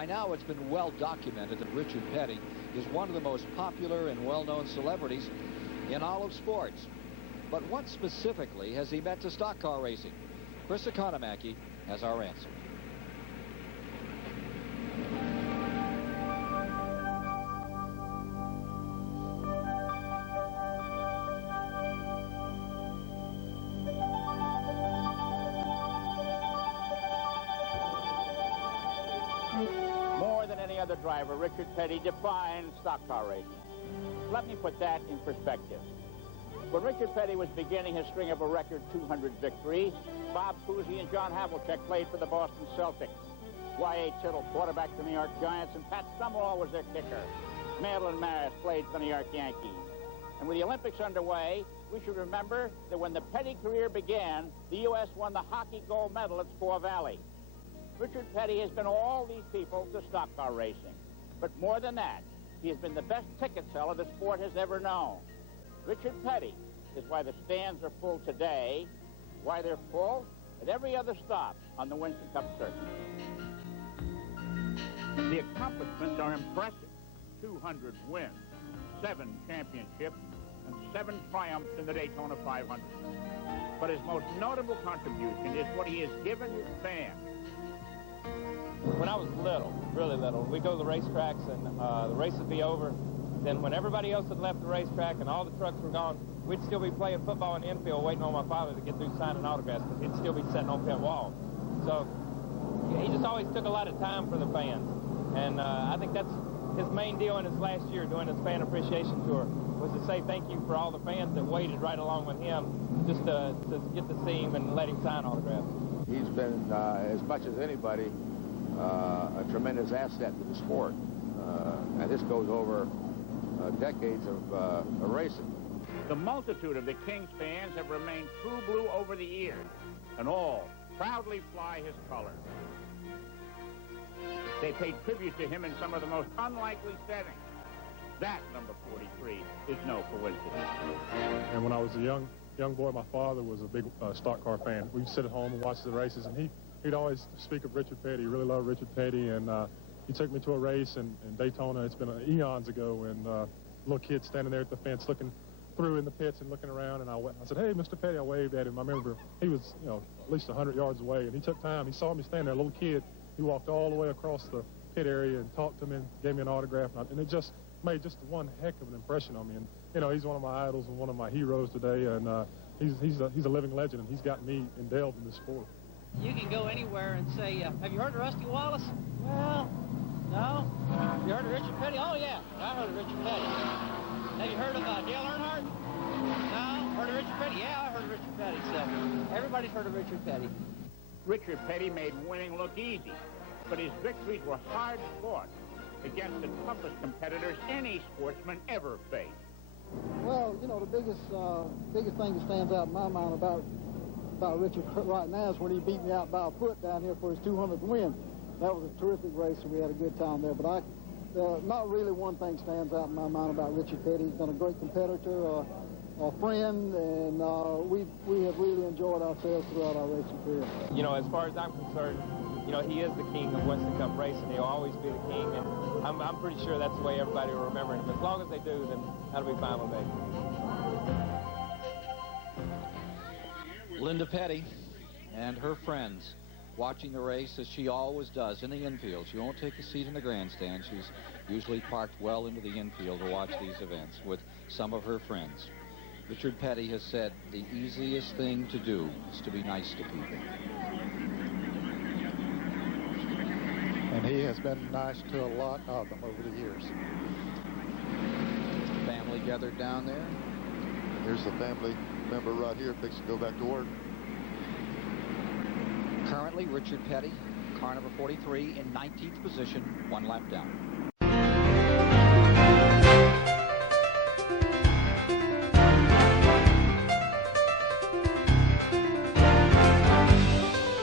By now, it's been well documented that Richard Petty is one of the most popular and well-known celebrities in all of sports. But what specifically has he meant to stock car racing? Chris Economacki has our answer. More than any other driver, Richard Petty defined stock car racing. Let me put that in perspective. When Richard Petty was beginning his string of a record 200 victories, Bob Cousy and John Havlicek played for the Boston Celtics. Y.A. Tittle, quarterback for the New York Giants, and Pat Summerall was their kicker. Madeline Maris played for the New York Yankees. And with the Olympics underway, we should remember that when the Petty career began, the U.S. won the hockey gold medal at Squaw Valley. Richard Petty has been all these people to stock car racing. But more than that, he has been the best ticket seller the sport has ever known. Richard Petty is why the stands are full today, why they're full at every other stop on the Winston Cup circuit. The accomplishments are impressive. 200 wins, 7 championships, and 7 triumphs in the Daytona 500. But his most notable contribution is what he has given his fans. When I was little, really little, we'd go to the racetracks and the race would be over. Then when everybody else had left the racetrack and all the trucks were gone, we'd still be playing football in the infield waiting on my father to get through signing autographs, because he'd still be sitting on pit wall. So he just always took a lot of time for the fans. And I think that's his main deal in his last year doing his fan appreciation tour, was to say thank you for all the fans that waited right along with him just to get to see him and let him sign autographs. He's been, as much as anybody, a tremendous asset to the sport. And this goes over decades of racing. The multitude of the King's fans have remained true blue over the years, and all proudly fly his colors. They paid tribute to him in some of the most unlikely settings. That, number 43, is no coincidence. And when I was a young boy, my father was a big stock car fan. We'd sit at home and watch the races, and he'd always speak of Richard Petty. He really loved Richard Petty, and he took me to a race in Daytona. It's been eons ago, and little kid standing there at the fence looking through in the pits and looking around, and I said, "Hey, Mr. Petty," I waved at him. I remember he was, at least 100 yards away, and he took time. He saw me standing there, a little kid. He walked all the way across the pit area and talked to me and gave me an autograph, and it just made just one heck of an impression on me. And, he's one of my idols and one of my heroes today, and he's a living legend, and he's got me indulged in this sport. You can go anywhere and say, have you heard of Rusty Wallace? Well, no. Have you heard of Richard Petty? Oh, yeah, I heard of Richard Petty. Have you heard of Dale Earnhardt? No. Heard of Richard Petty? Yeah, I heard of Richard Petty. So everybody's heard of Richard Petty. Richard Petty made winning look easy, but his victories were hard fought against the toughest competitors any sportsman ever faced. Well, the biggest thing that stands out in my mind about Richard right now is when he beat me out by a foot down here for his 200th win. That was a terrific race, and we had a good time there. But not really one thing stands out in my mind about Richard Petty. He's been a great competitor, a friend, and we have really enjoyed ourselves throughout our racing career. As far as I'm concerned, he is the king of Winston Cup racing. He'll always be the king, and I'm pretty sure that's the way everybody will remember him. As long as they do, then that'll be fine with me. Lynda Petty and her friends watching the race as she always does in the infield. She won't take a seat in the grandstand. She's usually parked well into the infield to watch these events with some of her friends. Richard Petty has said the easiest thing to do is to be nice to people. And he has been nice to a lot of them over the years. Family gathered down there. And here's the family member right here fixing to go back to work. Currently, Richard Petty, car number 43, in 19th position, 1 lap down.